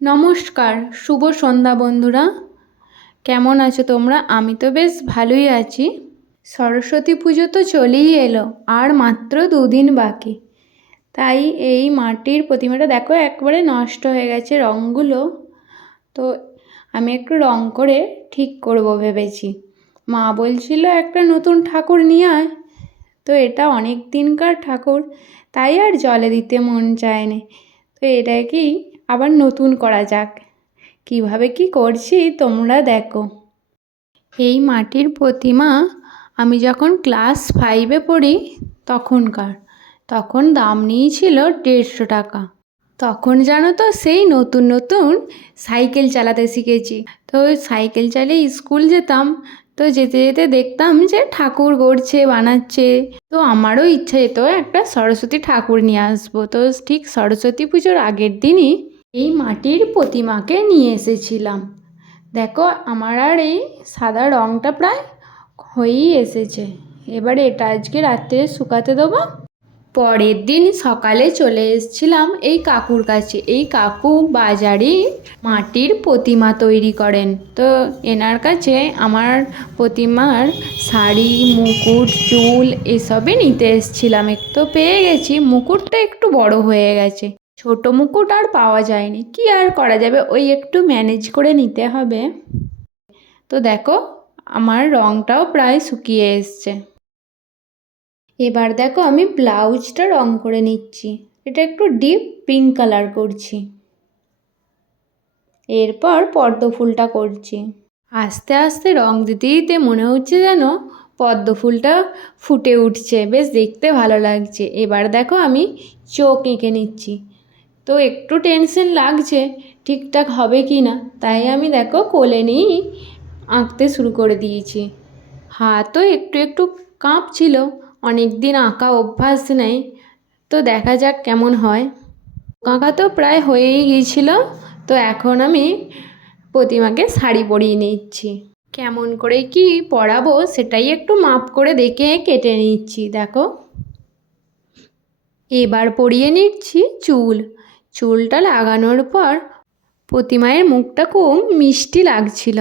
নমস্কার, শুভ সন্ধ্যা বন্ধুরা। কেমন আছো তোমরা? আমি তো বেশ ভালোই আছি। সরস্বতী পুজো তো চলেই এলো, আর মাত্র 2 দিন বাকি। তাই এই মাটির প্রতিমাটা দেখো একবারে নষ্ট হয়ে গেছে রঙগুলো। তো আমি একটু রং করে ঠিক করব ভেবেছি। মা বলছিল একটা নতুন ঠাকুর নিয়ে আয়। তো এটা অনেক দিনকার ঠাকুর, তাই আর জলে দিতে মন চায়নি। তো এটাকেই আবার নতুন করা যাক। কিভাবে কি করছি তোমরা দেখো। এই মাটির প্রতিমা আমি যখন ক্লাস 5-এ পড়ি তখন দাম নিয়েছিল 150 টাকা। তখন জানো তো সেই নতুন নতুন সাইকেল চালাতে শিখেছি। তো সাইকেল চালিয়ে স্কুল যেতাম। তো যেতে যেতে দেখতাম যে ঠাকুর গড়ছে বানাচ্ছে। তো আমারও ইচ্ছা যেত একটা সরস্বতী ঠাকুর নিয়ে আসবো। তো ঠিক সরস্বতী পুজোর আগের দিনই এই মাটির প্রতিমাকে নিয়ে এসেছিলাম। দেখো আমার আর এই সাদা রঙটা প্রায় হয়েই এসেছে। এবারে এটা আজকে রাত্রে শুকাতে দেবো। পরের দিন সকালে চলে এসেছিলাম এই কাকুর কাছে। এই কাকু বাজারে মাটির প্রতিমা তৈরি করেন। তো এনার কাছে আমার প্রতিমার শাড়ি, মুকুট, চুল এসবই নিতে এসেছিলাম। একটু পেয়ে গেছি, মুকুটটা একটু বড় হয়ে গেছে। ছোট মুকুট আর পাওয়া যায়নি, কি আর করা যাবে, ওই একটু ম্যানেজ করে নিতে হবে। তো দেখো আমার রঙটাও প্রায় শুকিয়ে এসছে। এবার দেখো আমি ব্লাউজটা রং করে নিচ্ছি। এটা একটু ডিপ পিঙ্ক কালার করছি। এরপর পদ্ম ফুলটা করছি। আস্তে আস্তে রং দিতে দিতে মনে হচ্ছে যেন পদ্ম ফুলটা ফুটে উঠছে, বেশ দেখতে ভালো লাগছে। এবার দেখো আমি চোখ এঁকে নিচ্ছি। তো একটু টেনশন লাগছে ঠিকঠাক হবে কি না, তাই আমি দেখো কোলে নিয়েই আঁকতে শুরু করে দিয়েছি। হাতও একটু একটু কাঁপছিল, অনেক দিন আঁকা অভ্যাস নেই। তো দেখা যাক কেমন হয়। আঁকা তো প্রায় হয়েই গিয়েছিল। তো এখন আমি প্রতিমাকে শাড়ি পরিয়ে নিচ্ছি। কেমন করে কি পরাবো সেটাই একটু মাপ করে দেখে কেটে নিচ্ছি। দেখো এবার পরিয়ে নিচ্ছি চুলটা লাগানোর পর প্রতিমায়ের মুখটা খুব মিষ্টি লাগছিল।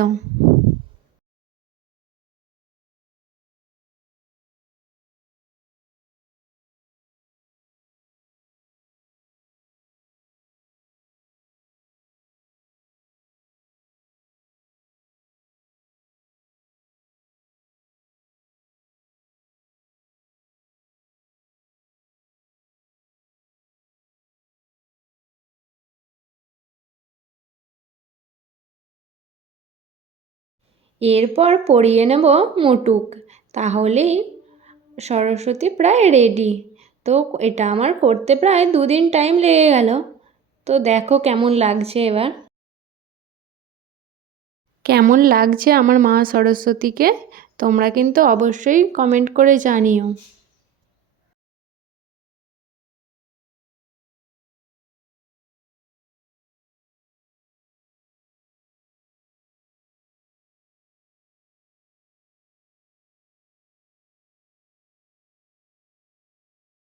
এরপর পরিয়ে নেব মুটুক, তাহলেই সরস্বতী প্রায় রেডি। তো এটা আমার করতে প্রায় 2 দিন টাইম লেগে গেল। তো দেখো কেমন লাগছে। এবার কেমন লাগছে আমার মা সরস্বতীকে তোমরা কিন্তু অবশ্যই কমেন্ট করে জানিও।